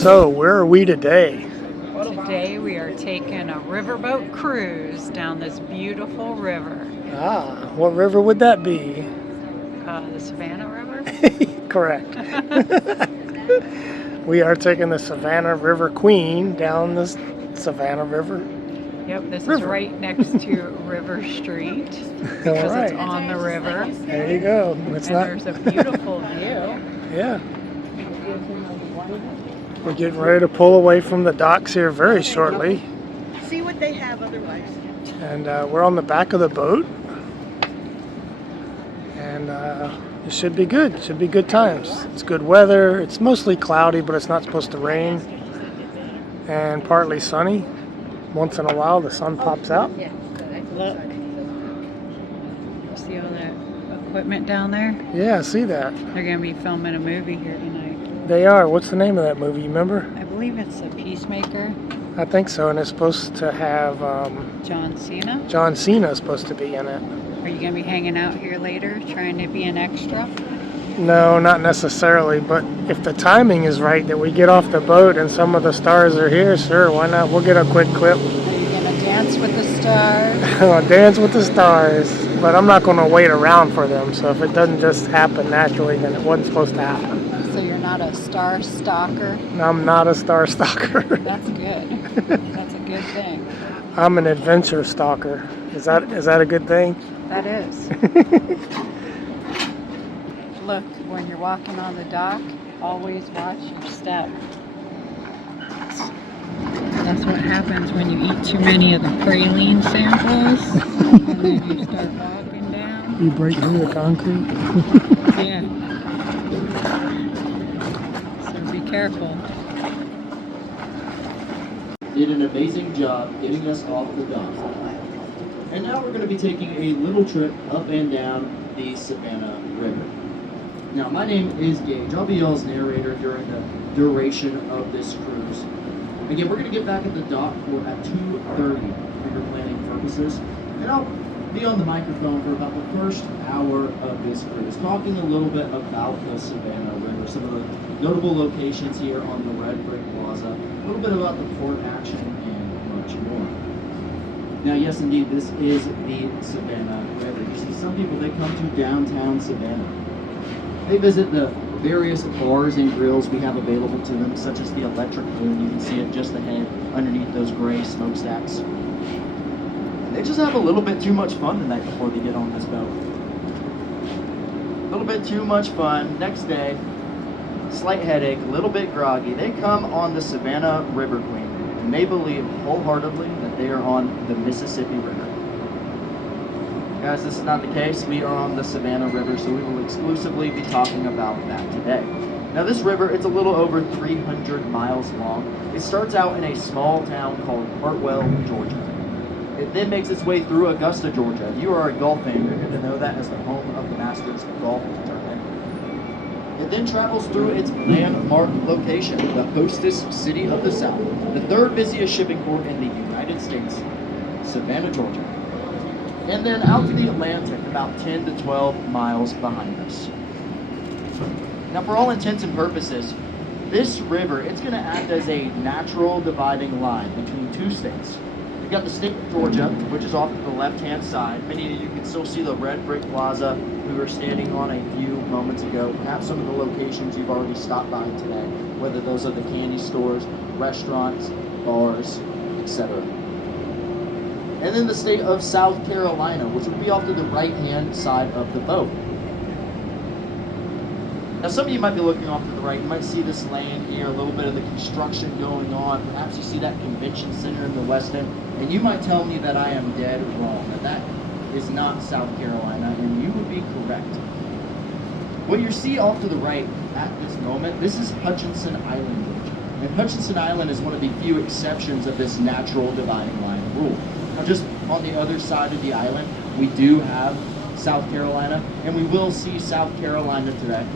So, where are we today? Today we are taking a riverboat cruise down this beautiful river. Ah, what river would that be? The Savannah River? Correct. We are taking the Savannah River Queen down the Savannah River. Yep, this River. is right next to River Street because right. it's on the river. There you go. There's a beautiful view. Yeah. We're getting ready to pull away from the docks here very shortly. See what they have otherwise. And we're on the back of the boat. And it should be good. It should be good times. It's good weather. It's mostly cloudy, but it's not supposed to rain. And partly sunny. Once in a while, the sun pops out. Look. See all that equipment down there? Yeah, I see that. They're going to be filming a movie here tonight. They are. What's the name of that movie? You remember? I believe it's a Peacemaker. I think so. And it's supposed to have John Cena. John Cena is supposed to be in it. Are you going to be hanging out here later, trying to be an extra? No, not necessarily. But if the timing is right, that we get off the boat and some of the stars are here, sure, why not? We'll get a quick clip. Are you going to dance with the stars? I'll dance with the stars. But I'm not going to wait around for them. So if it doesn't just happen naturally, then it wasn't supposed to happen. So you're not a star stalker? I'm not a star stalker. That's good. That's a good thing. I'm an adventure stalker. Is that a good thing? That is. Look, when you're walking on the dock, always watch your step. That's what happens when you eat too many of the praline samples. And then you start walking down. You break through the concrete? Yeah. So be careful. Did an amazing job getting us off the dock. And now we're going to be taking a little trip up and down the Savannah River. Now, my name is Gage. I'll be y'all's narrator during the duration of this cruise. Again, we're going to get back at the dock at 2:30 for your planning purposes. And I'll be on the microphone for about the first hour of this cruise, talking a little bit about the Savannah River, some of the notable locations here on the Red Brick Plaza, a little bit about the port action, and much more. Now, yes, indeed, this is the Savannah River. You see, some people, they come to downtown Savannah. They visit the various bars and grills we have available to them, such as the Electric Moon. You can see it just ahead underneath those gray smokestacks. And they just have a little bit too much fun tonight before they get on this boat. A little bit too much fun. Next day, slight headache, a little bit groggy. They come on the Savannah River Queen, and they believe wholeheartedly that they are on the Mississippi River. Guys, this is not the case. We are on the Savannah River, so we will exclusively be talking about that today. Now, this river, it's a little over 300 miles long. It starts out in a small town called Hartwell, Georgia. It then makes its way through Augusta, Georgia. If you are a golf fan, you're going to know that as the home of the Masters Golf Tournament. It then travels through its landmark location, the hostess city of the South, the third busiest shipping port in the United States, Savannah, Georgia. And then out to the Atlantic, about 10 to 12 miles behind us. Now, for all intents and purposes, this river, it's going to act as a natural dividing line between two states. You've got the state of Georgia, which is off to the left-hand side. Many of you can still see the Red Brick Plaza we were standing on a few moments ago. Perhaps some of the locations you've already stopped by today, whether those are the candy stores, restaurants, bars, etc. And then the state of South Carolina, which would be off to the right-hand side of the boat. Now, some of you might be looking off to the right. You might see this lane here, a little bit of the construction going on. Perhaps you see that convention center in the west end, and you might tell me that I am dead wrong, that is not South Carolina, and you would be correct. What you see off to the right at this moment, this is Hutchinson Island, Georgia. And Hutchinson Island is one of the few exceptions of this natural dividing line rule. Now, just on the other side of the island, we do have South Carolina, and we will see South Carolina today.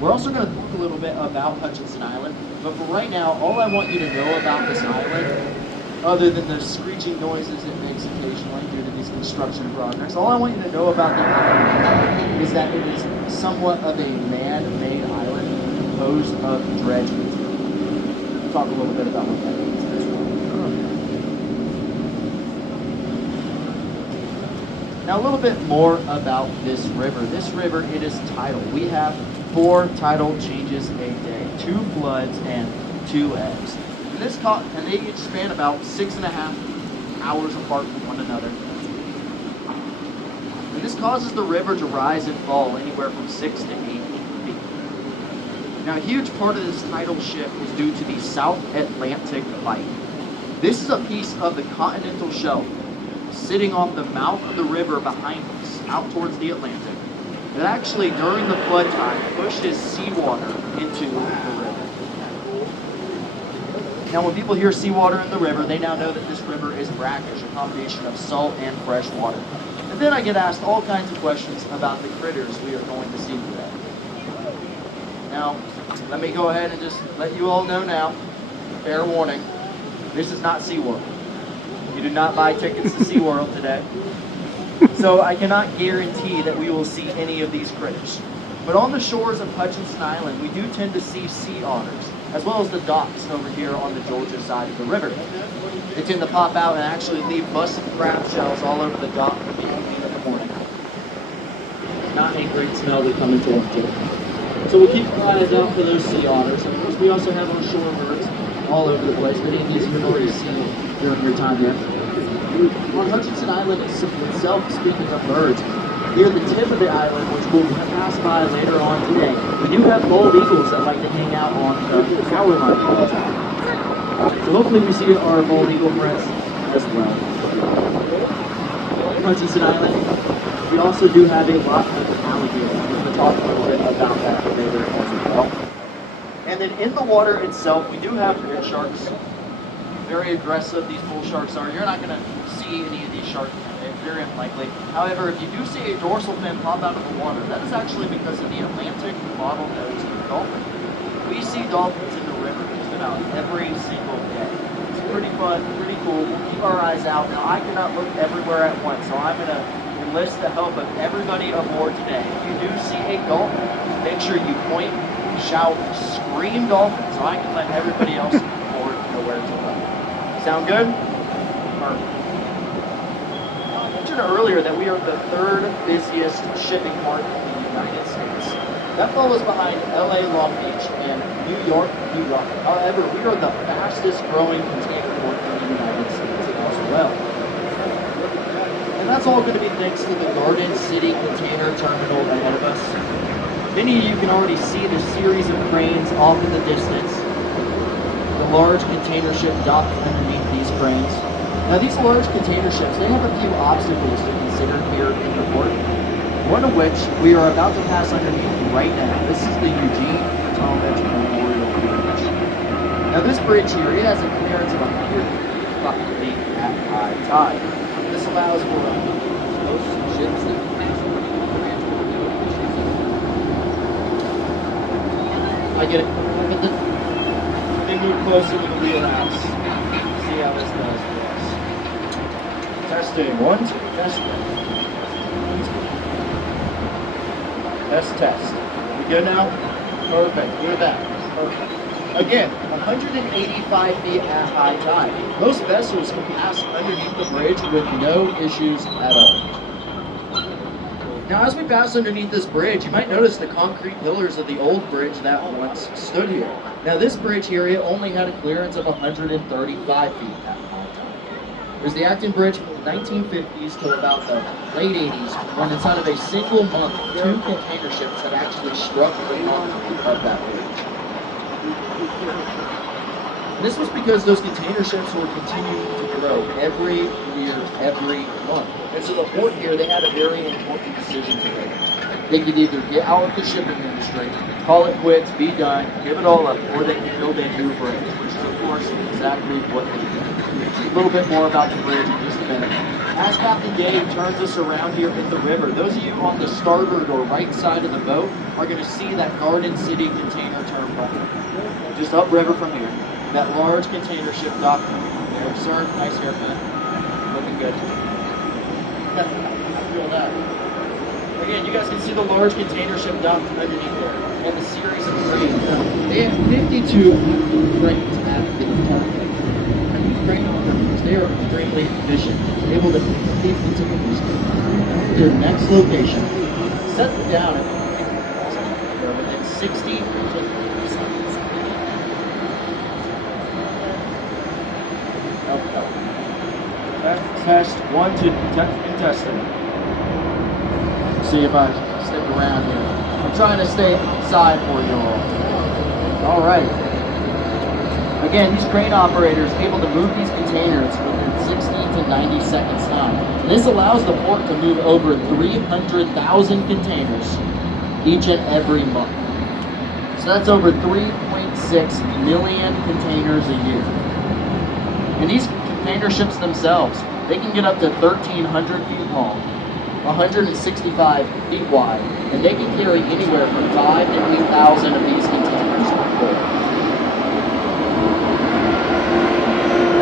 We're also going to talk a little bit about Hutchinson Island, but for right now, all I want you to know about this island, other than the screeching noises it makes occasionally due to these construction projects, all I want you to know about the island is that it is somewhat of a man-made island composed of dredge material. to talk a little bit about what that means as well. Now a little bit more about this river. This river, it is tidal. We have 4 tidal changes a day, 2 floods and 2 ebbs. And they each span about 6.5 hours apart from one another. And this causes the river to rise and fall anywhere from 6 to 8 feet. Now a huge part of this tidal shift is due to the South Atlantic Bight. This is a piece of the continental shelf sitting off the mouth of the river behind us, out towards the Atlantic. It actually, during the flood time, pushes seawater into the river. Now, when people hear seawater in the river, they now know that this river is brackish, a combination of salt and fresh water. And then I get asked all kinds of questions about the critters we are going to see today. Now, let me go ahead and just let you all know now, fair warning, this is not SeaWorld. You do not buy tickets to SeaWorld today. So I cannot guarantee that we will see any of these critters. But on the shores of Hutchinson Island, we do tend to see sea otters, as well as the docks over here on the Georgia side of the river. They tend to pop out and actually leave busted crab shells all over the dock immediately in the morning. Not a great smell to come into our jail. So we'll keep our eyes out for those sea otters. Of course, we also have our shorebirds all over the place. Many of these you've already seen during your time here. On Hutchinson Island itself, speaking of birds, near the tip of the island, which we'll pass by later on today, we do have bald eagles that like to hang out on the power line all the time. So hopefully we see our bald eagle friends as well. On Hutchinson Island, we also do have a lot of alligators. We're going to talk a little bit about that later as well. And then in the water itself, we do have bull sharks. Very aggressive these bull sharks are. You're not going to see any of these sharks today, very unlikely. However, if you do see a dorsal fin pop out of the water, that is actually because of the Atlantic bottlenose dolphin. We see dolphins in the river just about every single day. It's pretty fun, pretty cool. We'll keep our eyes out. Now, I cannot look everywhere at once, so I'm going to enlist the help of everybody aboard today. If you do see a dolphin, make sure you point, shout, scream dolphin, so I can let everybody else aboard know where to look. Sound good? Perfect. I mentioned earlier that we are the 3rd busiest shipping port in the United States. That follows behind LA, Long Beach, and New York, New York. However, we are the fastest growing container port in the United States as well. And that's all going to be thanks to the Garden City Container Terminal ahead of us. Many of you can already see the series of cranes off in the distance. The large container ship docked underneath these cranes. Now these large container ships, they have a few obstacles to consider here in the port. One of which we are about to pass underneath right now. This is the Eugene Talmadge Memorial Bridge. Now this bridge here, it has a clearance of 185 feet at high tide. This allows for most ships that pass I get it. They move closer to the wheelhouse. See how this does for us. Testing. 1, 2. Testing. Test. We good now? Perfect. Hear that. Perfect. Again, 185 feet at high tide. Most vessels can pass underneath the bridge with no issues at all. Now, as we pass underneath this bridge, you might notice the concrete pillars of the old bridge that once stood here. Now, this bridge here, it only had a clearance of 135 feet at high tide. It was the Acton Bridge from the 1950s to about the late 80s, when inside of a single month, 2 container ships had actually struck the concrete of that bridge. And this was because those container ships were continuing to grow every year, every month. And so the port here, they had a very important decision to make. They could either get out of the shipping industry, call it quits, be done, give it all up, or they could build a new bridge, which is, of course, exactly what they did. A little bit more about the bridge in just a minute. As Captain Gabe turns us around here in the river, those of you on the starboard or right side of the boat are going to see that Garden City Container Terminal. Just upriver from here. That large container ship dock there. Sir, nice haircut. Looking good. I feel that. Again, you guys can see the large container ship docked underneath there, and the series of cranes. They have 52 cranes at the terminal. And these crane operators, they are extremely efficient, able to pick these containers to their next location, set them down at within 60 to 90 seconds. Test 1 to testing. See if I stick around here. I'm trying to stay inside for you all. All right. Again, these crane operators able to move these containers within 60 to 90 seconds time. And this allows the port to move over 300,000 containers each and every month. So that's over 3.6 million containers a year. And these container ships themselves, they can get up to 1,300 feet long, 165 feet wide, and they can carry anywhere from 5 to 8,000 of these containers per port.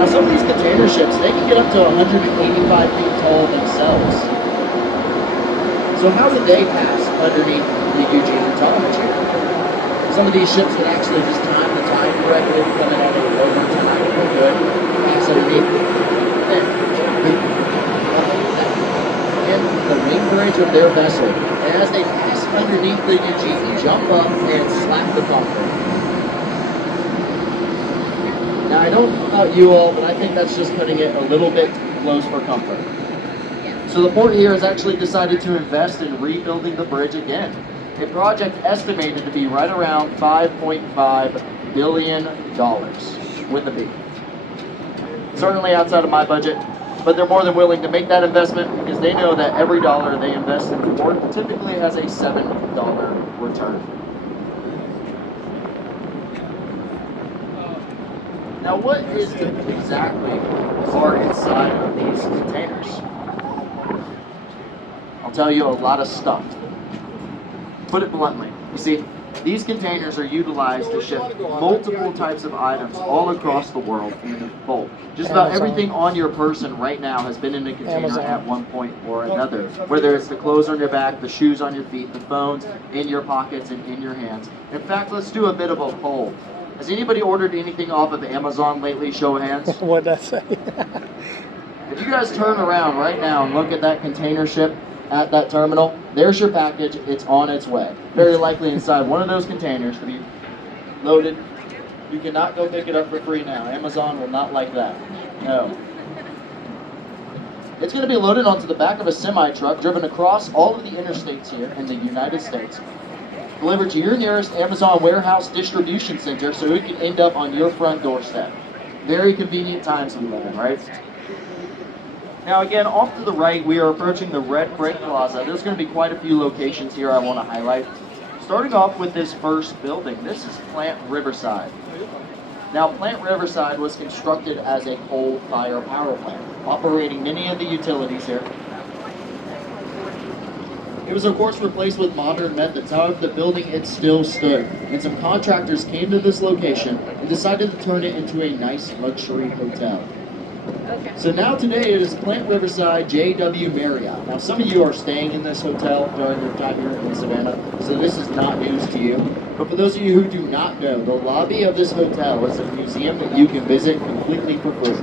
Now some of these container ships, they can get up to 185 feet tall themselves. So how did they pass underneath the Eugene and Tullahoma channel? Some of these ships would actually just time the tide correctly, come in on a lower tide, real good, pass underneath, and the wing bridge of their vessel. And as they pass underneath the Eugene, jump up and slap the bumper. Now I don't know about you all, but I think that's just putting it a little bit close for comfort. So the port here has actually decided to invest in rebuilding the bridge again. A project estimated to be right around $5.5 billion with a B. Certainly outside of my budget, but they're more than willing to make that investment because they know that every dollar they invest in the port typically has a $7 return. Now what is exactly far inside of these containers? I'll tell you a lot of stuff. Put it bluntly, you see, these containers are utilized to ship multiple types of items all across the world in bulk. Just about everything on your person right now has been in a container at one point or another. Whether it's the clothes on your back, the shoes on your feet, the phones in your pockets and in your hands. In fact, let's do a bit of a poll. Has anybody ordered anything off of Amazon lately? Show of hands. What'd that say? If you guys turn around right now and look at that container ship at that terminal, there's your package, it's on its way. Very likely inside one of those containers to be loaded. You cannot go pick it up for free now. Amazon will not like that. No. It's going to be loaded onto the back of a semi-truck, driven across all of the interstates here in the United States, delivered to your nearest Amazon warehouse distribution center so it can end up on your front doorstep. Very convenient times we live in, right? Now again, off to the right, we are approaching the Red Brick Plaza. There's going to be quite a few locations here I want to highlight. Starting off with this first building, this is Plant Riverside. Now Plant Riverside was constructed as a coal-fired power plant, operating many of the utilities here. It was of course replaced with modern methods, however the building it still stood. And some contractors came to this location and decided to turn it into a nice luxury hotel. Okay. So now today it is Plant Riverside JW Marriott. Now some of you are staying in this hotel during your time here in Savannah, so this is not news to you. But for those of you who do not know, the lobby of this hotel is a museum that you can visit completely for free.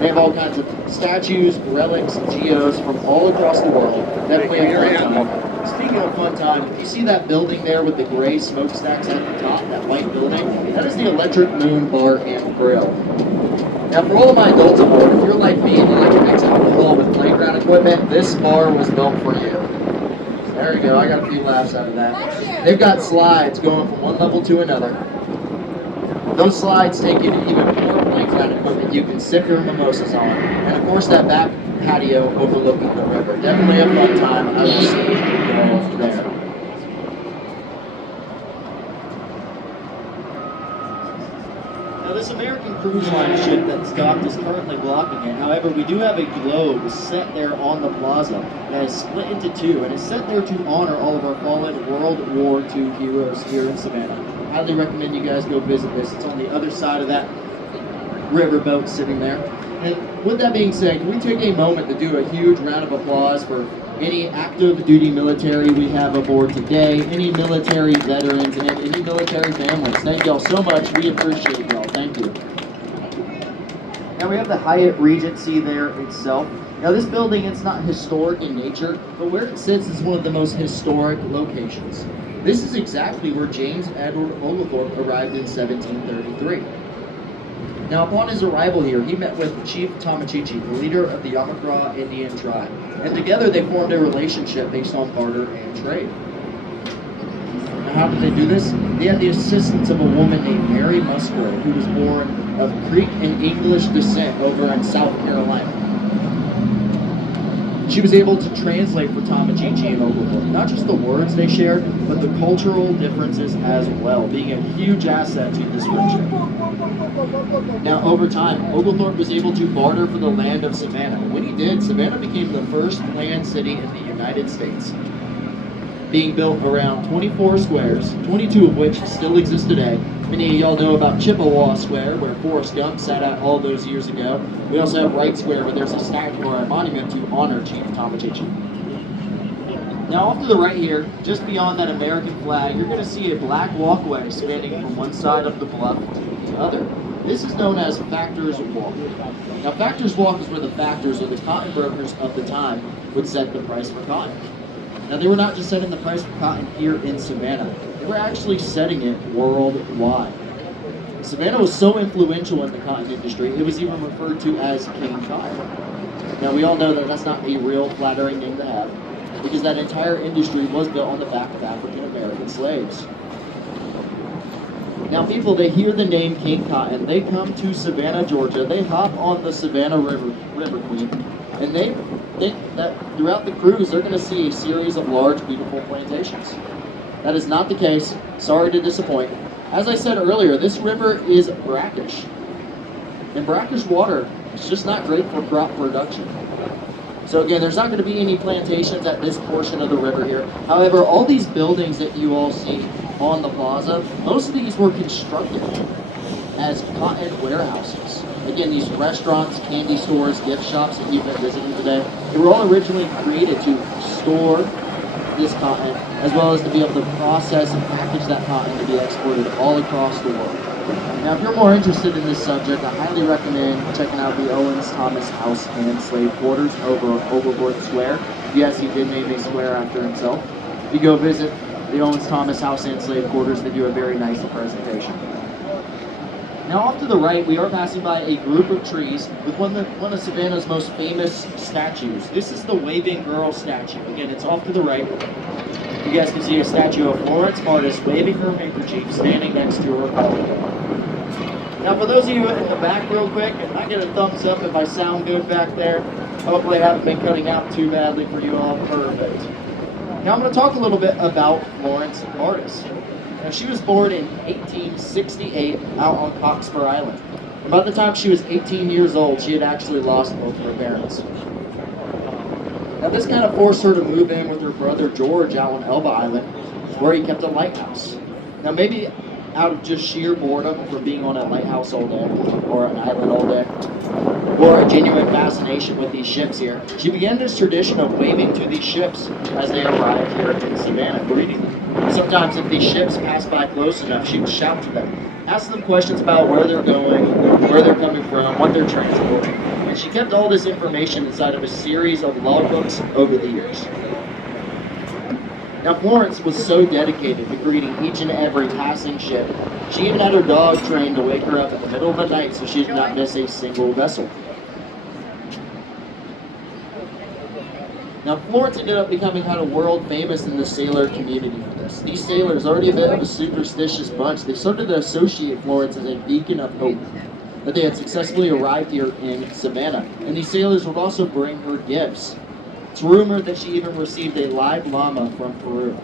They have all kinds of statues, relics, and geos from all across the world. Definitely a fun time. Speaking of fun time, you see that building there with the gray smokestacks at the top, that white building? That is the Electric Moon Bar and Grill. Now for all of my adults aboard, if you're like me and you like to mix alcohol with playground equipment, this bar was built for you. There we go, I got a few laughs out of that. They've got slides going from one level to another. Those slides take you to even more playground equipment you can sip your mimosas on. And of course that back patio overlooking the river. Definitely a fun time. I will see you all there. Now this American Cruise Line ship that's docked is currently blocking it. However, we do have a globe set there on the plaza that is split into two, and it's set there to honor all of our fallen World War II heroes here in Savannah. Highly recommend you guys go visit this. It's on the other side of that riverboat sitting there. And with that being said, can we take a moment to do a huge round of applause for any active duty military we have aboard today, any military veterans, and any military families. Thank y'all so much. We appreciate y'all. Thank you. Now we have the Hyatt Regency there itself. Now this building, it's not historic in nature, but where it sits is one of the most historic locations. This is exactly where James Edward Oglethorpe arrived in 1733. Now upon his arrival here, he met with Chief Tomachichi, the leader of the Yamacraw Indian tribe, and together they formed a relationship based on barter and trade. Now how did they do this? They had the assistance of a woman named Mary Musgrove, who was born of Creek and English descent over in South Carolina. She was able to translate for Tomachichi and Oglethorpe, not just the words they shared, but the cultural differences as well, being a huge asset to this friendship. Now, over time, Oglethorpe was able to barter for the land of Savannah. When he did, Savannah became the first planned city in the United States, being built around 24 squares, 22 of which still exist today. Many of y'all know about Chippewa Square, where Forrest Gump sat at all those years ago. We also have Wright Square, where there's a statue or a monument to honor Chief Tomachichi. Now off to the right here, just beyond that American flag, you're going to see a black walkway spanning from one side of the bluff to the other. This is known as Factors Walk. Now Factors Walk is where the factors, or the cotton brokers of the time, would set the price for cotton. Now they were not just setting the price for cotton here in Savannah, they were actually setting it worldwide. Savannah was so influential in the cotton industry, it was even referred to as King Cotton. Now we all know that that's not a real flattering name to have, because that entire industry was built on the back of African American slaves. Now people, they hear the name King Cotton, they come to Savannah, Georgia, they hop on the Savannah River Queen, and they think that throughout the cruise they're going to see a series of large, beautiful plantations. That is not the case. Sorry to disappoint. As I said earlier, this river is brackish. And brackish water is just not great for crop production. So again, there's not going to be any plantations at this portion of the river here. However, all these buildings that you all see on the plaza, most of these were constructed as cotton warehouses. Again, these restaurants, candy stores, gift shops that you've been visiting today, they were all originally created to store this cotton, as well as to be able to process and package that cotton to be exported all across the world. Now, if you're more interested in this subject, I highly recommend checking out the Owens Thomas House and Slave Quarters over on Overboard Square. Yes, he did name a square after himself. If you go visit the Owens Thomas House and Slave Quarters, they do a very nice presentation. Now off to the right, we are passing by a group of trees with one of Savannah's most famous statues. This is the Waving Girl statue. Again, it's off to the right. You guys can see a statue of Florence Martis waving her handkerchief, standing next to her father. Now for those of you in the back real quick, and I get a thumbs up if I sound good back there. Hopefully I haven't been cutting out too badly for you all. Perfect. Now I'm going to talk a little bit about Florence Martis. Now, she was born in 1868 out on Cockspur Island. And by the time she was 18 years old, she had actually lost both of her parents. Now this kind of forced her to move in with her brother George out on Elba Island, where he kept a lighthouse. Now maybe out of just sheer boredom from being on a lighthouse all day, or an island all day, or a genuine fascination with these ships here, she began this tradition of waving to these ships as they arrived here in Savannah, greeting them. Sometimes if these ships passed by close enough, she would shout to them, ask them questions about where they're going, where they're coming from, what they're transporting. And she kept all this information inside of a series of logbooks over the years. Now Florence was so dedicated to greeting each and every passing ship, she even had her dog trained to wake her up in the middle of the night so she did not miss a single vessel. Now Florence ended up becoming kind of world famous in the sailor community for this. These sailors, already a bit of a superstitious bunch, they started to associate Florence as a beacon of hope, that they had successfully arrived here in Savannah. And these sailors would also bring her gifts. It's rumored that she even received a live llama from Peru.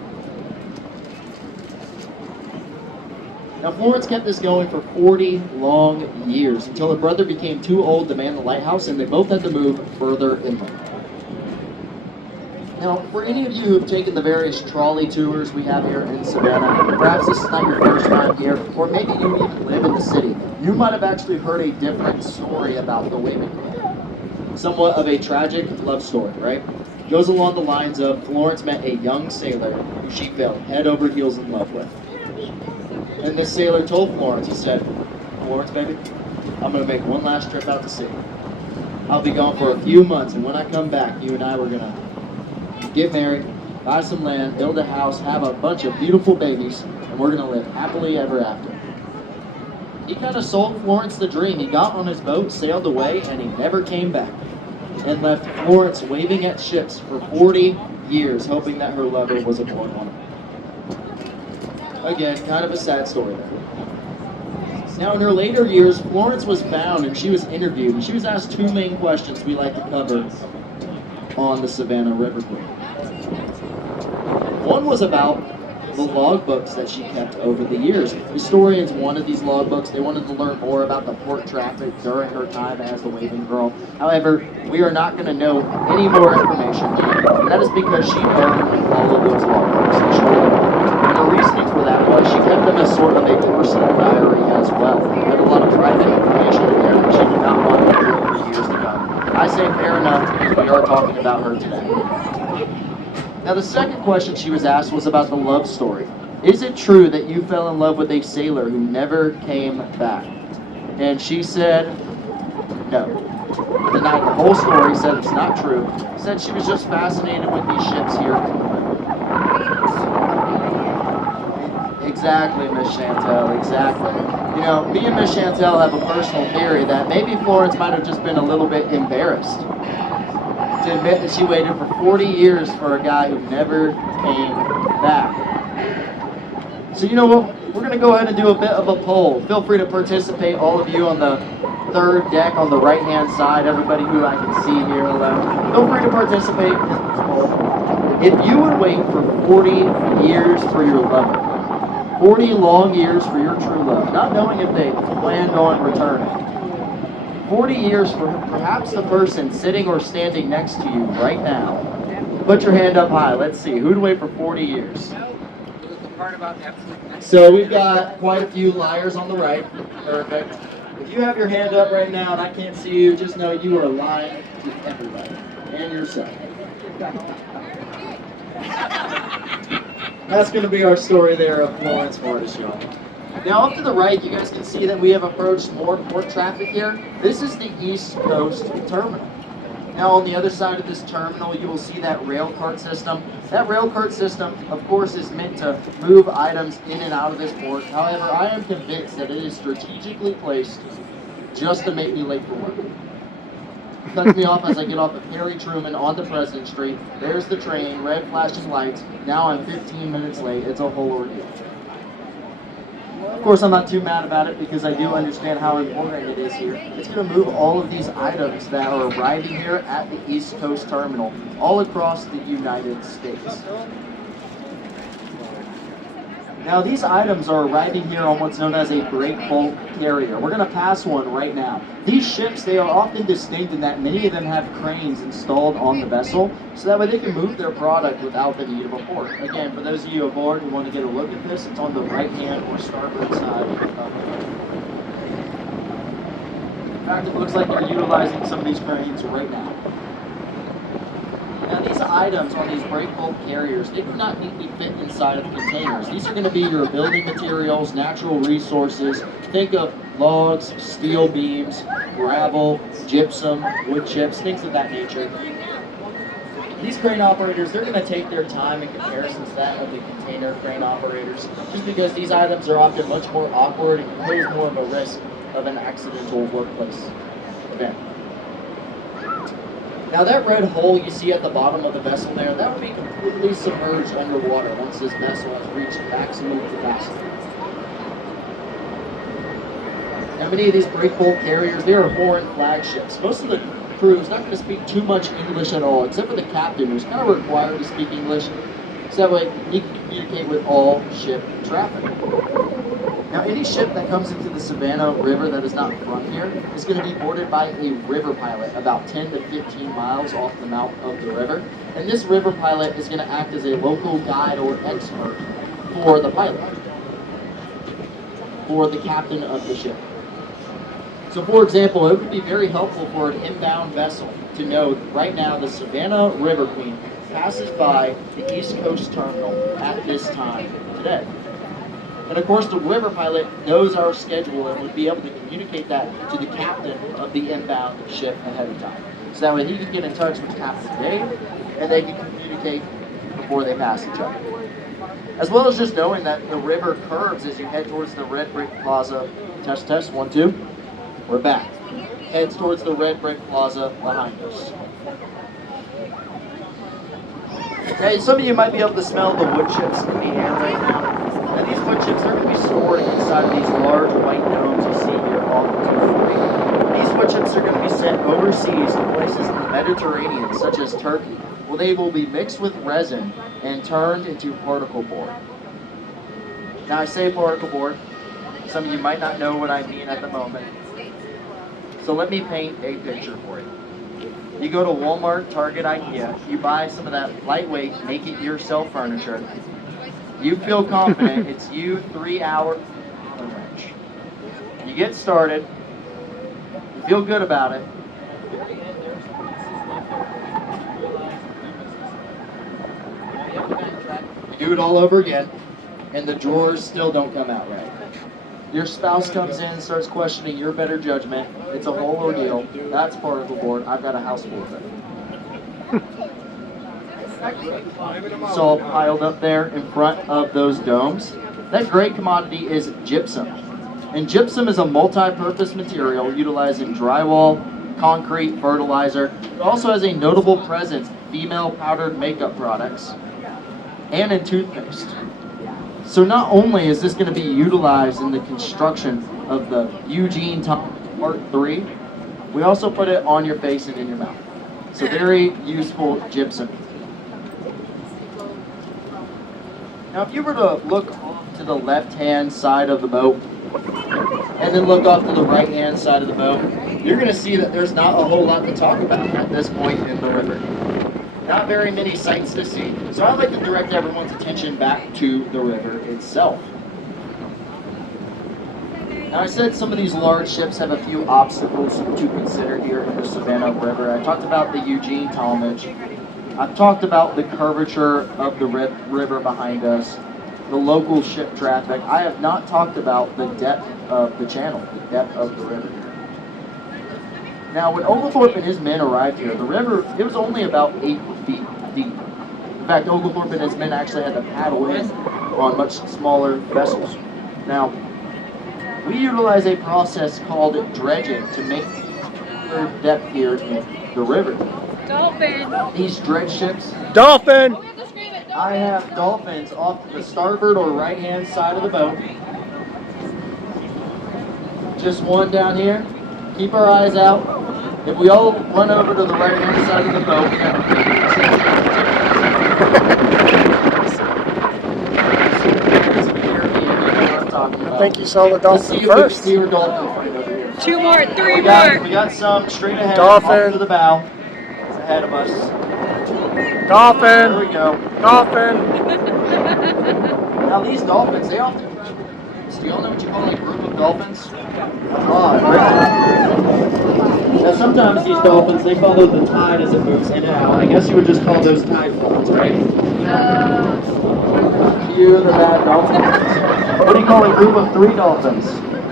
Now Florence kept this going for 40 long years, until her brother became too old to man the lighthouse and they both had to move further inland. Now, for any of you who have taken the various trolley tours we have here in Savannah, perhaps this is not your first time here, or maybe you even live in the city, you might have actually heard a different story about the Waving Girl. somewhat of a tragic love story, right? Goes along the lines of Florence met a young sailor who she fell head over heels in love with. And this sailor told Florence, he said, "Florence, baby, I'm going to make one last trip out to sea. I'll be gone for a few months, and when I come back, you and I were going to get married, buy some land, build a house, have a bunch of beautiful babies, and we're going to live happily ever after." He kind of sold Florence the dream. He got on his boat, sailed away, and he never came back. And left Florence waving at ships for 40 years, hoping that her lover was a born woman. Again, kind of a sad story there. Now, in her later years, Florence was found and she was interviewed, and she was asked two main questions we like to cover on the Savannah River Cruise. One was about the logbooks that she kept over the years. Historians wanted these logbooks. They wanted to learn more about the port traffic during her time as the waving girl. However, we are not going to know any more information, and that is because she owned all of those logbooks. And the reasoning for that was she kept them as sort of a personal diary as well. It had a lot of private information in there that she did not want to do for years to come. I say fair enough, because we are talking about her today. Now, the second question she was asked was about the love story. Is it true that you fell in love with a sailor who never came back? And she said, no. Denied the whole story, said it's not true. Said she was just fascinated with these ships here. Exactly, Miss Chantel, exactly. You know, me and Miss Chantel have a personal theory that maybe Florence might have just been a little bit embarrassed to admit that she waited for 40 years for a guy who never came back. So you know what? We're going to go ahead and do a bit of a poll. Feel free to participate, all of you on the third deck on the right-hand side, everybody who I can see here. Hello. Feel free to participate in this poll. If you would wait for 40 years for your lover, 40 long years for your true love, not knowing if they planned on returning, 40 years for perhaps the person sitting or standing next to you right now. Put your hand up high. Let's see. Who'd wait for 40 years? So we've got quite a few liars on the right. Perfect. If you have your hand up right now and I can't see you, just know you are lying to everybody and yourself. That's going to be our story there of Florence Martis, y'all. Now, off to the right, you guys can see that we have approached more port traffic here. This is the East Coast Terminal. Now, on the other side of this terminal, you will see that rail cart system. That rail cart system, of course, is meant to move items in and out of this port. However, I am convinced that it is strategically placed just to make me late for work. Cuts me off as I get off of Harry Truman onto President Street. There's the train, red flashing lights. Now I'm 15 minutes late. It's a whole ordeal. Of course, I'm not too mad about it because I do understand how important it is here. It's going to move all of these items that are arriving here at the East Coast Terminal all across the United States. Now, these items are arriving here on what's known as a break bulk carrier. We're going to pass one right now. These ships, they are often distinct in that many of them have cranes installed on the vessel, so that way they can move their product without the need of a port. Again, for those of you aboard who want to get a look at this, it's on the right-hand or starboard side of the boat. In fact, it looks like they're utilizing some of these cranes right now. Now, these items on these break bulk carriers, they do not neatly fit inside of containers. These are going to be your building materials, natural resources. Think of logs, steel beams, gravel, gypsum, wood chips, things of that nature. These crane operators, they're going to take their time in comparison to that of the container crane operators, just because these items are often much more awkward and pose more of a risk of an accidental workplace event. Now, that red hole you see at the bottom of the vessel there, that will be completely submerged underwater once this vessel has reached maximum capacity. Now, many of these break bulk carriers, they are foreign flagships. Most of the crew is not going to speak too much English at all, except for the captain, who's kind of required to speak English, so that way he can communicate with all ship traffic. Now, any ship that comes into the Savannah River that is not from here is going to be boarded by a river pilot about 10 to 15 miles off the mouth of the river. And this river pilot is going to act as a local guide or expert for the pilot, for the captain of the ship. So, for example, it would be very helpful for an inbound vessel to know that right now the Savannah River Queen passes by the East Coast Terminal at this time today. And of course, the river pilot knows our schedule and would be able to communicate that to the captain of the inbound ship ahead of time. So that way he can get in touch with Captain Dave and they can communicate before they pass each other. As well as just knowing that the river curves as you head towards the Red Brick Plaza. Test, test, 1, 2. We're back. Heads towards the Red Brick Plaza behind us. Okay, some of you might be able to smell the wood chips in the air right now. Now these wood chips are going to be stored inside of these large white domes you see here off the 240. These wood chips are going to be sent overseas to places in the Mediterranean, such as Turkey, where they will be mixed with resin and turned into particle board. Now I say particle board. Some of you might not know what I mean at the moment. So let me paint a picture for you. You go to Walmart, Target, IKEA, you buy some of that lightweight, make-it-yourself furniture. You feel confident it's you 3 hours on the wrench. You get started, you feel good about it. You do it all over again, and the drawers still don't come out right. Your spouse comes in, starts questioning your better judgment. It's a whole ordeal. That's particle board. I've got a house full of it. It's all piled up there in front of those domes. That gray commodity is gypsum. And gypsum is a multi-purpose material utilized in drywall, concrete, fertilizer. It also has a notable presence in female powdered makeup products and in toothpaste. So not only is this going to be utilized in the construction of the Eugene Tunnel Part 3, we also put it on your face and in your mouth. So very useful gypsum. Now if you were to look off to the left-hand side of the boat, and then look off to the right-hand side of the boat, you're going to see that there's not a whole lot to talk about at this point in the river. Not very many sights to see. So I'd like to direct everyone's attention back to the river itself. Now I said some of these large ships have a few obstacles to consider here in the Savannah River. I talked about the Eugene Talmadge. I've talked about the curvature of the river behind us, the local ship traffic. I have not talked about the depth of the channel, the depth of the river. Now, when Oglethorpe and his men arrived here, the river, it was only about 8 feet deep. In fact, Oglethorpe and his men actually had to paddle in on much smaller vessels. Now, we utilize a process called dredging to make the depth here in the river. Dolphin! These dredge ships, Dolphin! I have dolphins off to the starboard or right-hand side of the boat. Just one down here. Keep our eyes out. If we all run over to the right-hand side of the boat, we have I think you saw the dolphin first. See your dolphin right over here. 2 more, 3 We more! got some straight ahead, Dolphin. off to the bow. It's ahead of us. There Dolphin! we go. Dolphin! Now these dolphins, they often... Do y'all know what you call a group of dolphins? Oh, great. Now sometimes these dolphins, they follow the tide as it moves in and out. I guess you would just call those tide pools, right? Few of the bad dolphins. What do you call a group of 3 dolphins?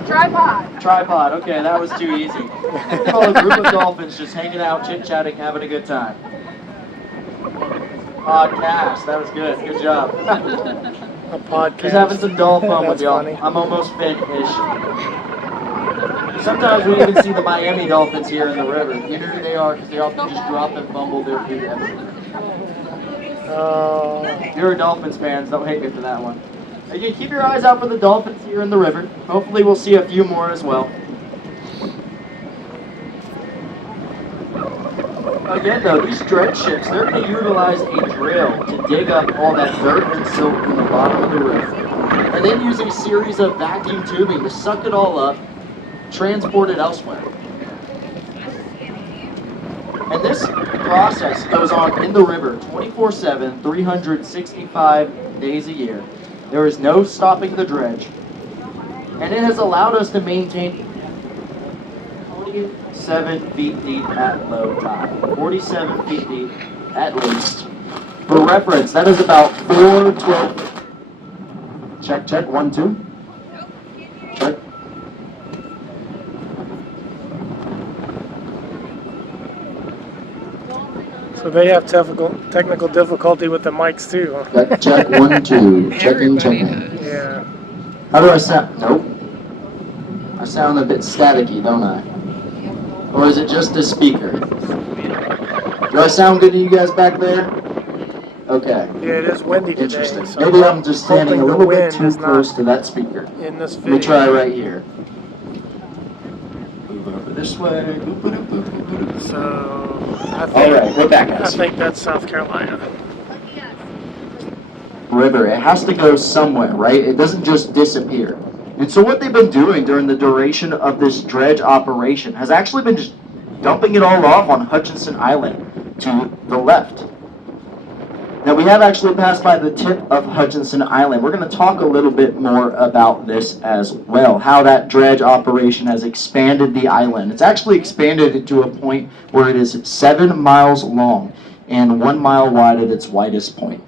Tripod. Tripod. Okay, that was too easy. We call a group of dolphins just hanging out, chit-chatting, having a good time. Podcast. That was good. Good job. A podcast. Just having some doll fun with That's y'all. funny. I'm almost finished. Sometimes we even see the Miami Dolphins here in the river. You know who they are because they often just drop and fumble their food everywhere. If you're a Dolphins fans, don't hate me for that one. Again, keep your eyes out for the Dolphins here in the river. Hopefully we'll see a few more as well. Again though, these dredge ships, they're going to utilize a drill to dig up all that dirt and silt from the bottom of the river. And then use a series of vacuum tubing to suck it all up, transport it elsewhere. And this process goes on in the river 24/7, 365 days a year. There is no stopping the dredge. And it has allowed us to maintain 47 feet deep at low tide. 47 feet deep at least. For reference, that is about 412. Check, check, 1, 2. Check. So they have technical difficulty with the mics too, huh? Check, check, 1, 2. Checking, Everybody checking. does. Yeah. How do I sound? Nope. I sound a bit staticky, don't I? Or is it just a speaker? Do I sound good to you guys back there? Okay. Yeah, it is windy today. Interesting. So Maybe I'm just standing a hoping the little bit wind too is close not to that speaker. in this Let video. me try right here. Move over this way. Boop, boop, boop, boop, boop. So I think, All right, we're back, I guys. think that's South Carolina. River. It has to go somewhere, right? It doesn't just disappear. And so what they've been doing during the duration of this dredge operation has actually been just dumping it all off on Hutchinson Island to the left. Now we have actually passed by the tip of Hutchinson Island. We're going to talk a little bit more about this as well, how that dredge operation has expanded the island. It's actually expanded it to a point where it is 7 miles long and 1 mile wide at its widest point.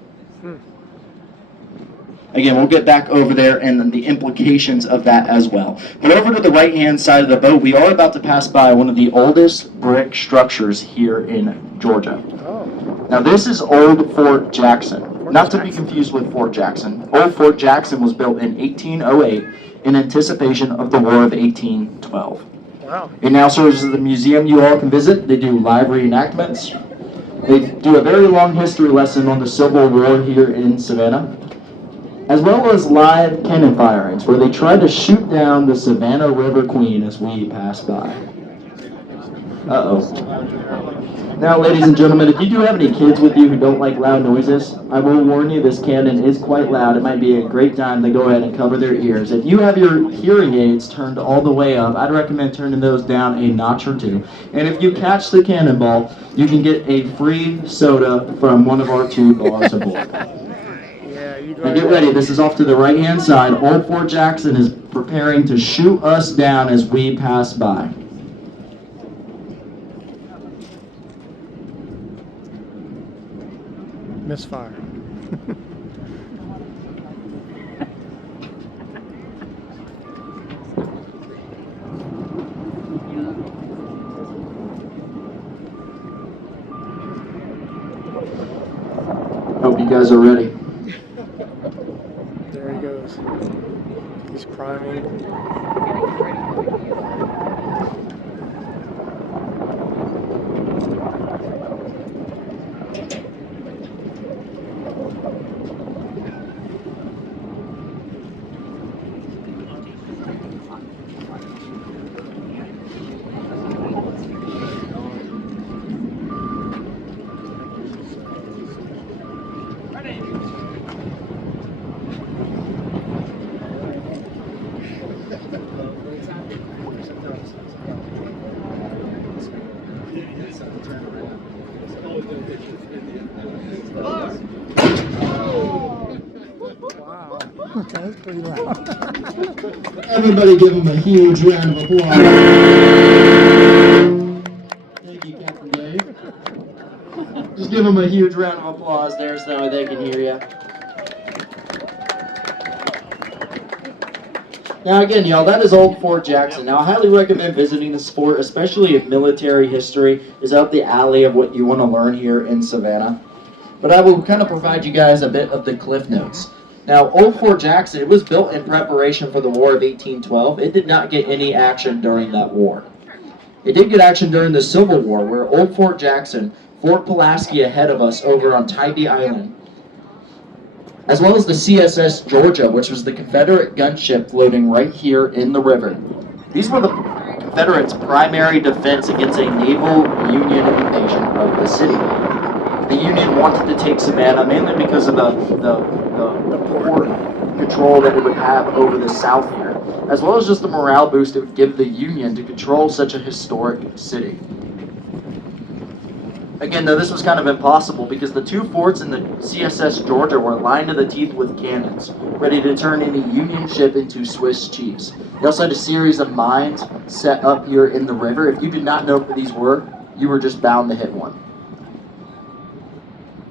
Again, we'll get back over there and then the implications of that as well. But over to the right-hand side of the boat, we are about to pass by one of the oldest brick structures here in Georgia. Oh. Now, this is Old Fort Jackson, not to be confused with Fort Jackson. Old Fort Jackson was built in 1808 in anticipation of the War of 1812. Wow. It now serves as a museum you all can visit. They do live reenactments. They do a very long history lesson on the Civil War here in Savannah, as well as live cannon firings, where they tried to shoot down the Savannah River Queen as we pass by. Uh-oh. Now, ladies and gentlemen, if you do have any kids with you who don't like loud noises, I will warn you this cannon is quite loud. It might be a great time to go ahead and cover their ears. If you have your hearing aids turned all the way up, I'd recommend turning those down a notch or two. And if you catch the cannonball, you can get a free soda from one of our 2 bars aboard. Now get ready, this is off to the right-hand side. Old Fort Jackson is preparing to shoot us down as we pass by. Misfire. Hope you guys are ready. There he goes. He's priming. Wow. That was pretty loud. Everybody give him a huge round of applause. Thank you, Captain Dave. Just give him a huge round of applause there so they can hear you. Now again, y'all, that is Old Fort Jackson. Now I highly recommend visiting this fort, especially if military history is up the alley of what you want to learn here in Savannah. But I will kind of provide you guys a bit of the cliff notes. Now, Old Fort Jackson, it was built in preparation for the War of 1812. It did not get any action during that war. It did get action during the Civil War, where Old Fort Jackson, Fort Pulaski ahead of us over on Tybee Island, as well as the CSS Georgia, which was the Confederate gunship floating right here in the river. These were the Confederates' primary defense against a naval Union invasion of the city. The Union wanted to take Savannah mainly because of the port control that it would have over the South here, as well as just the morale boost it would give the Union to control such a historic city. Again, though, this was kind of impossible because the two forts in the CSS Georgia were lined to the teeth with cannons, ready to turn any Union ship into Swiss cheese. They also had a series of mines set up here in the river. If you did not know what these were, you were just bound to hit one.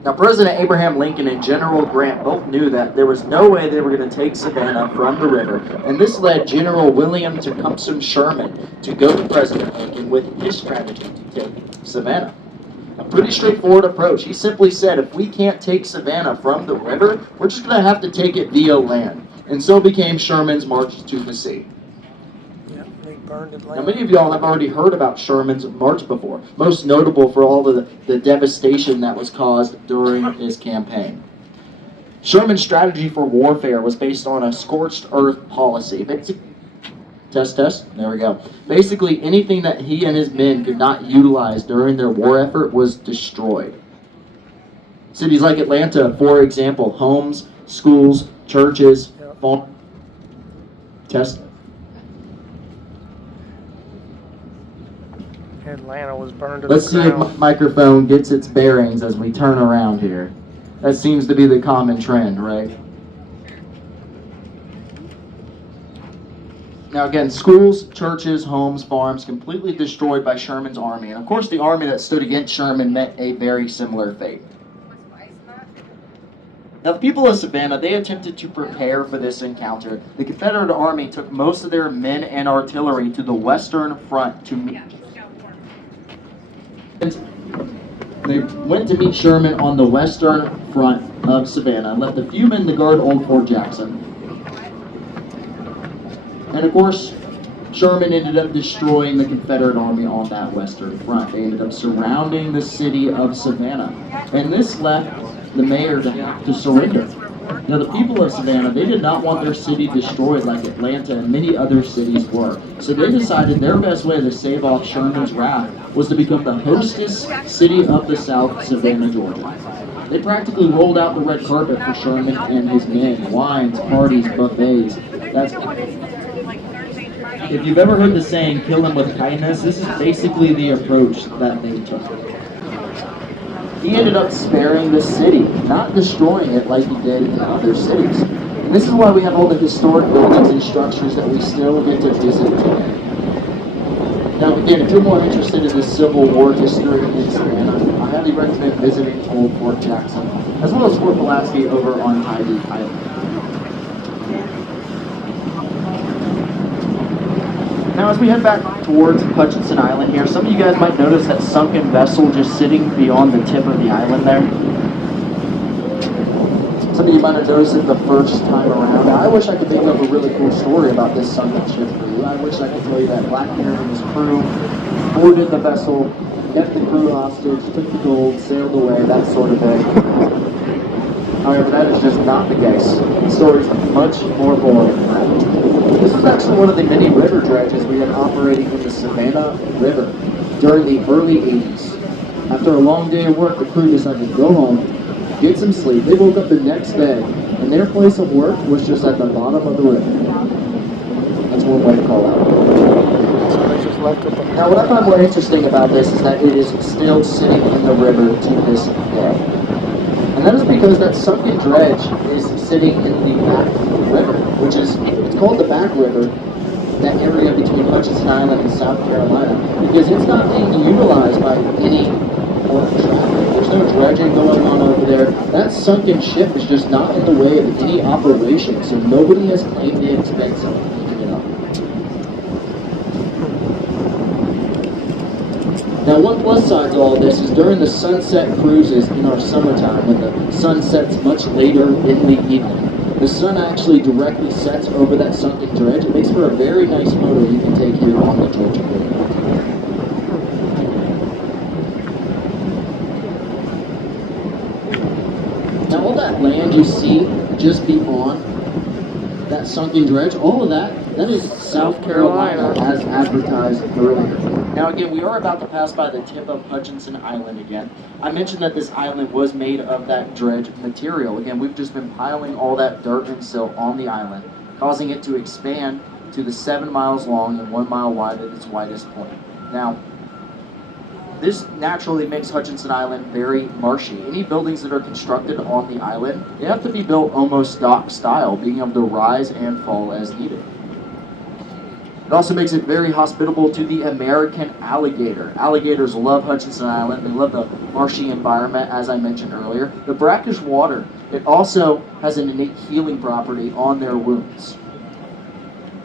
Now, President Abraham Lincoln and General Grant both knew that there was no way they were going to take Savannah from the river, and this led General William Tecumseh Sherman to go to President Lincoln with his strategy to take Savannah. A pretty straightforward approach. He simply said, if we can't take Savannah from the river, we're just going to have to take it via land. And so became Sherman's march to the sea. Yeah, they burned Atlanta. Now, many of y'all have already heard about Sherman's march before, most notable for all the devastation that was caused during his campaign. Sherman's strategy for warfare was based on a scorched earth policy. Test, there we go. Basically, anything that he and his men could not utilize during their war effort was destroyed. Cities like Atlanta, for example, homes, schools, churches, farms. Test. Atlanta was burned to Let's the see if ground. my microphone gets its bearings as we turn around here. That seems to be the common trend, right? Now again, schools, churches, homes, farms, completely destroyed by Sherman's army. And of course, the army that stood against Sherman met a very similar fate. Now the people of Savannah, they attempted to prepare for this encounter. The Confederate army took most of their men and artillery to the western front to meet. They went to meet Sherman on the western front of Savannah and left a few men to guard Old Fort Jackson. And of course, Sherman ended up destroying the Confederate army on that western front. They ended up surrounding the city of Savannah. And this left the mayor to have to surrender. Now, the people of Savannah, they did not want their city destroyed like Atlanta and many other cities were. So they decided their best way to save off Sherman's wrath was to become the hostess city of the South, Savannah, Georgia. They practically rolled out the red carpet for Sherman and his men. Wines, parties, buffets. If you've ever heard the saying, kill him with kindness, this is basically the approach that they took. He ended up sparing the city, not destroying it like he did in other cities. And this is why we have all the historic buildings and structures that we still get to visit today. Now again, if you're more interested in the Civil War history in Savannah, I highly recommend visiting Old Fort Jackson, as well as Fort Pulaski over on Tybee Island. Now as we head back towards Hutchinson Island here, some of you guys might notice that sunken vessel just sitting beyond the tip of the island there. Some of you might have noticed it the first time around. Now, I wish I could make up a really cool story about this sunken ship for you. I wish I could tell you that Blackbeard and his crew boarded the vessel, kept the crew hostage, took the gold, sailed away, that sort of thing. However, that is just not the case. The story's much more boring than that. This is actually one of the many river dredges we had operating in the Savannah River during the early 80s. After a long day of work, the crew decided to go home, get some sleep. They woke up the next day, and their place of work was just at the bottom of the river. That's one way to call out. So they just left it there. Now, what I find more interesting about this is that it is still sitting in the river to this day. And that is because that sunken dredge is sitting in the back of the river, which is, it's called the back river, that area between Hutchinson Island and South Carolina, because it's not being utilized by any port traffic. There's no dredging going on over there. That sunken ship is just not in the way of any operation, so nobody has claimed the expense of picking it up. Now, one plus side to all this is during the sunset cruises in our summertime, when the sun sets much later in the evening, the sun actually directly sets over that sunken dredge. It makes for a very nice photo you can take here on the Georgia River. Now, all that land you see just beyond that sunken dredge, all of that is South Carolina as advertised earlier. Now again, we are about to pass by the tip of Hutchinson Island again. I mentioned that this island was made of that dredge material. Again, we've just been piling all that dirt and silt on the island, causing it to expand to the 7 miles long and 1 mile wide at its widest point. Now, this naturally makes Hutchinson Island very marshy. Any buildings that are constructed on the island, they have to be built almost dock style, being able to rise and fall as needed. It also makes it very hospitable to the American alligator. Alligators love Hutchinson Island. They love the marshy environment, as I mentioned earlier. The brackish water, it also has an innate healing property on their wounds.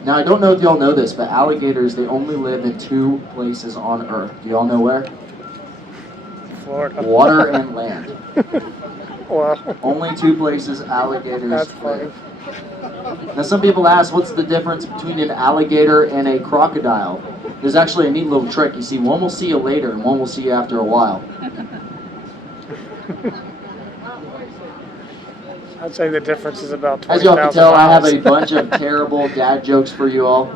Now, I don't know if y'all know this, but alligators, they only live in 2 places on Earth. Do y'all know where? Florida. Water and land. Wow. Only 2 places alligators That's funny. live. Now, some people ask, what's the difference between an alligator and a crocodile? There's actually a neat little trick. You see, one will see you later and one will see you after a while. I'd say the difference is about 20,000 As y'all can tell, I have a miles. bunch of terrible dad jokes for you all.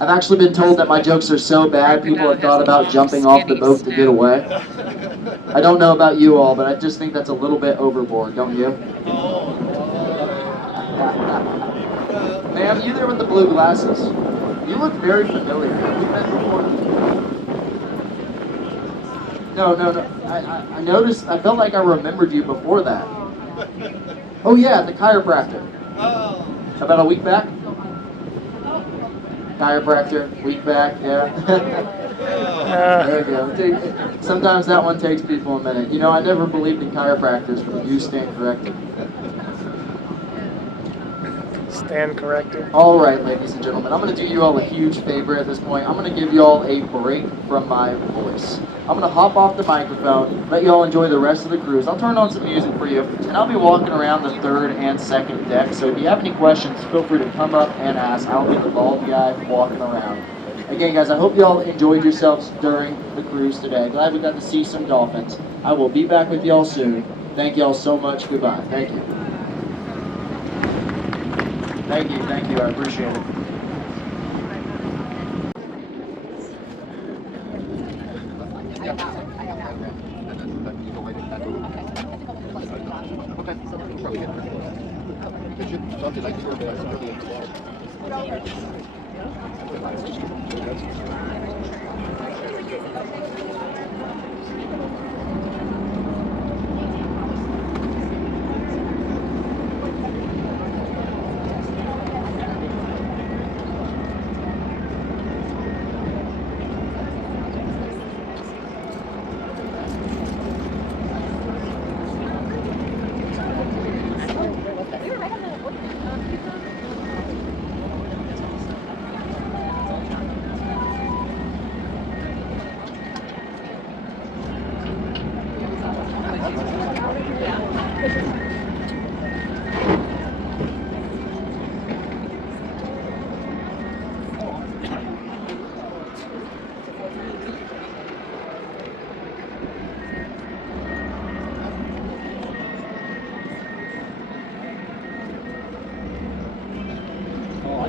I've actually been told that my jokes are so bad, people have thought about jumping off the boat to get away. I don't know about you all, but I just think that's a little bit overboard, don't you? Ma'am, you there with the blue glasses? You look very familiar. Have we met before? No. I noticed, I felt like I remembered you before that. Oh yeah, the chiropractor. About a week back? Chiropractor, week back, yeah. There you go. Sometimes that one takes people a minute. You know, I never believed in chiropractors, but you stand corrected. Stand corrected. All right, ladies and gentlemen, I'm going to do you all a huge favor at this point. I'm going to give you all a break from my voice. I'm going to hop off the microphone, let you all enjoy the rest of the cruise. I'll turn on some music for you, and I'll be walking around the 3rd and 2nd deck. So if you have any questions, feel free to come up and ask. I'll be the bald guy walking around. Again, guys, I hope you all enjoyed yourselves during the cruise today. Glad we got to see some dolphins. I will be back with y'all soon. Thank y'all so much. Goodbye. Thank you. Thank you, I appreciate it.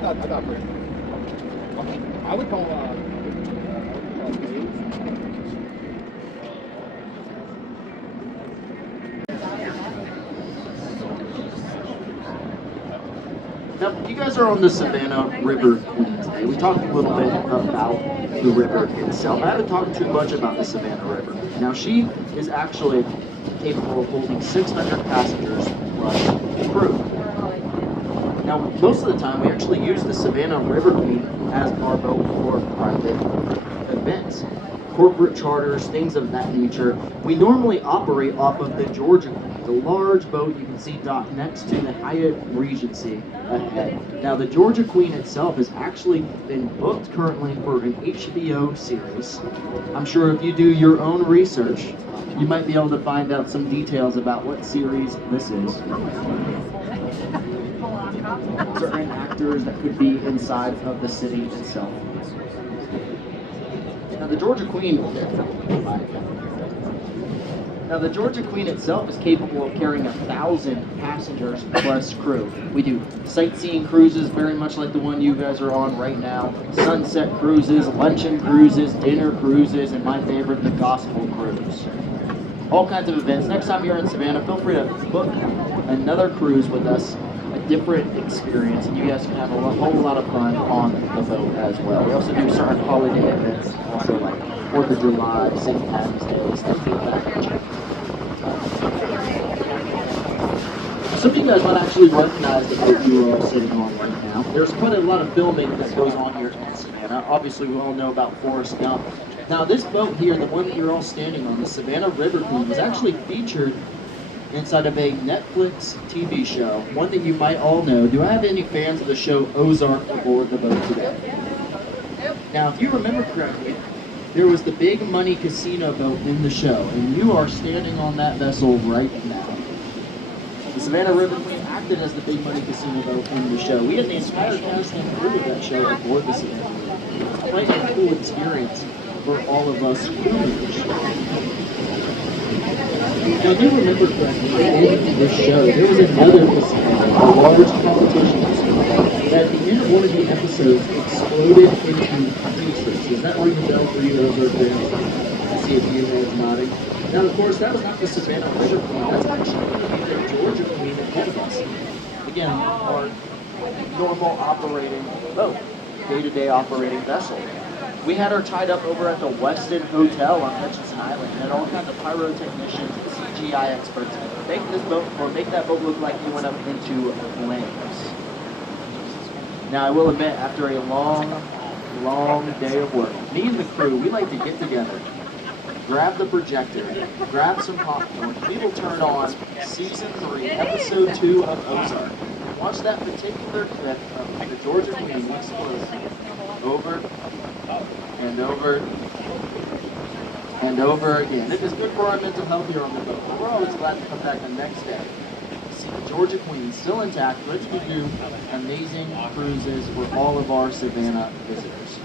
I got break. I would call Now, you guys are on the Savannah River today. We talked a little bit about the river itself. I haven't talked too much about the Savannah River. Now, she is actually capable of holding 600 passengers plus crew. Now, most of the time, we actually use the Savannah River Queen as our boat for private events, corporate charters, things of that nature. We normally operate off of the Georgia Queen, the large boat you can see docked next to the Hyatt Regency ahead. Now, the Georgia Queen itself has actually been booked currently for an HBO series. I'm sure if you do your own research, you might be able to find out some details about what series this is. Certain actors that could be inside of the city itself. Now the Georgia Queen itself is capable of carrying 1,000 passengers plus crew. We do sightseeing cruises, very much like the one you guys are on right now, sunset cruises, luncheon cruises, dinner cruises, and my favorite, the gospel cruise. All kinds of events. Next time you're in Savannah, feel free to book another cruise with us. different experience, and you guys can have a whole lot of fun on the boat as well. We also do certain holiday events, also like 4th of July, St. Patty's Day, stuff like that nature. Some of you guys might actually recognize the boat you are all sitting on right now. There's quite a lot of filming that goes on here in Savannah. Obviously, we all know about Forrest Gump. Now, this boat here, the one that you're all standing on, the Savannah River Cruise, was actually featured inside of a Netflix TV show, one that you might all know. Do I have any fans of the show Ozark aboard the boat today? Now, if you remember correctly, there was the Big Money Casino boat in the show, and you are standing on that vessel right now. The Savannah River Queen acted as the Big Money Casino boat in the show. We had the entire cast and crew of that show aboard the Savannah River. It's quite a cool experience for all of us crewmates. Now, if you remember correctly, in this show, there was another casino, a large competition casino, that at the end of one of the episodes exploded into pieces. Does that ring a bell for you, Ozark fans? I see a few heads nodding. Now, of course, that was not the Savannah River Queen. That's actually going to be the Georgia Queen ahead of us. Again, our normal operating boat, day-to-day operating vessel. We had her tied up over at the Westin Hotel on Hutchinson Island, and had all kinds of pyrotechnicians and CGI experts make this boat, or make that boat look like it went up into flames. Now, I will admit, after a long day of work, me and the crew, we like to get together, grab the projector, grab some popcorn. We will turn on Season 3, Episode 2 of Ozark. Watch that particular clip of the Georgia Queen exploding over and over and over again. It is good for our mental health here on the boat, but we're always glad to come back the next day to see the Georgia Queen still intact, ready to do amazing cruises for all of our Savannah visitors.